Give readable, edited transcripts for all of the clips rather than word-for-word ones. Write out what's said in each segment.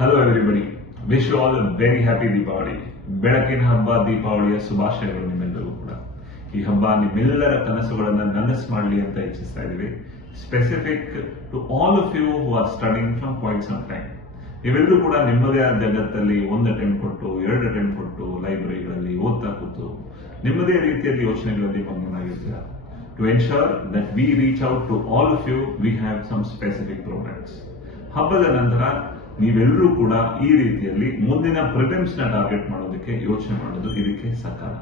Hello everybody. Wish you all a very happy Deepavali. ಬೆಳಕಿನ ಹಬ್ಬ ದೀಪಾವಳಿಯ ಶುಭಾಶಯಗಳು ನಿಮ್ಮೆಲ್ಲರಿಗೂ ಕೂಡ. ಈ ಹಬ್ಬ ನಿಮ್ಮೆಲ್ಲರ ಕನಸುಗಳನ್ನು ನನಸು ಮಾಡಲಿ ಅಂತ ಇಚ್ಛಿಸ್ತಾ ಇದ್ದೀವಿ. Specific to all of you who are studying from quite some time. ನೀವೆಲ್ಲರೂ ಕೂಡ ನಿಮ್ಮದೇ ಆದ ಜಗತ್ತಲ್ಲಿ ಒಂದು ಅಟೆಂಪ್ಟ್ ಕೊಟ್ಟು, ಎರಡು ಅಟೆಂಪ್ಟ್ ಕೊಟ್ಟು, ಲೈಬ್ರರಿಗಳಲ್ಲಿ ಓದ್ತಾ ಕೂತು ನಿಮ್ಮದೇ ರೀತಿಯಲ್ಲಿ ಯೋಚನೆಗಳಲ್ಲಿ ಮಗ್ನರಾಗಿರ್ತೀರಾ. To ensure that we reach out to all of you, we have some specific programs. ಹಬ್ಬದ ನಂತರ ನೀವೆಲ್ಲರೂ ಕೂಡ ಈ ರೀತಿಯಲ್ಲಿ ಮುಂದಿನ ಪ್ರಿಲಿಮ್ಸ್ ನ ಟಾರ್ಗೆಟ್ ಮಾಡೋದಕ್ಕೆ ಯೋಚನೆ ಮಾಡೋದು ಇದಕ್ಕೆ ಸಕಾಲ.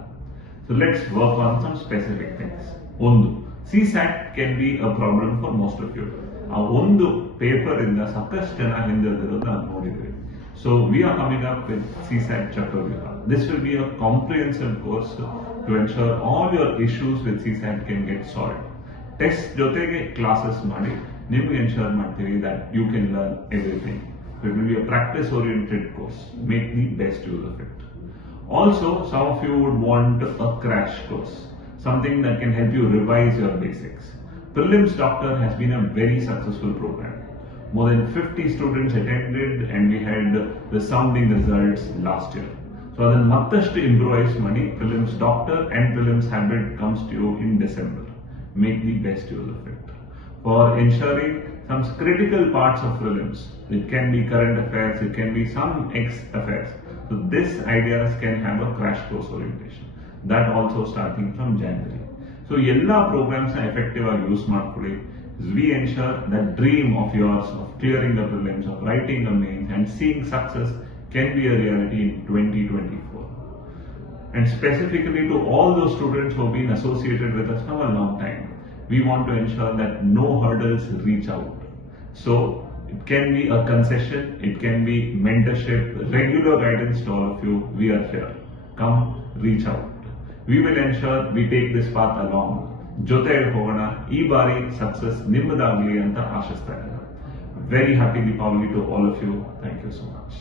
So let's work on some specific things. ಒಂದು, CSAT can be a problem for most of you. ಆ ಒಂದು ಪೇಪರ್ ಇಂದ ಸಾಕಷ್ಟು ಜನ ಹಿಂದಿರೋದನ್ನ ನಾವು ನೋಡಿದ್ವಿ. So we are coming up with CSAT Chakravyuha. This will be a comprehensive course to ensure all your issues with CSAT can get solve. Test ಜೊತೆಗೆ classes ಮಾಡಿ ನಿಮ್ಗೆ ಎನ್ಶೋರ್ ಮಾಡ್ತೀವಿ that you can learn everything. It will be a practice-oriented course. Make the best use of it. Also, some of you would want a crash course, something that can help you revise your basics. Prelims Doctor has been a very successful program. More than 50 students attended and we had the sounding results last year. So, then mattashtu improvise money, Prelims Doctor and Prelims Hybrid comes to you in December. Make the best use of it. For ensuring some critical parts of prelims. It can be current affairs, it can be some affairs. So this ideas can have a crash course orientation. That also starting from January. So yella programs are effective or use ಮಾಡ್ಕೊಳ್ಳಿ. We ensure that dream of yours of clearing the prelims, of writing the mains and seeing success can be a reality in 2024. And specifically to all those students who have been associated with us for a long time, we want to ensure that no hurdles reach out. So it can be a concession, it can be mentorship, regular guidance to all of you. We are here. Come, reach out. We will ensure we take this path along. ಜೊತೆಗೆ ಹೋಗೋಣ. ಈ ಬಾರಿ ಸಕ್ಸಸ್ ನಿಮ್ಮದಾಗಲಿ ಅಂತ ಆಶಿಸ್ತಾ ಇದ್ದೀನಿ. Very happy Deepavali to all of you. Thank you so much.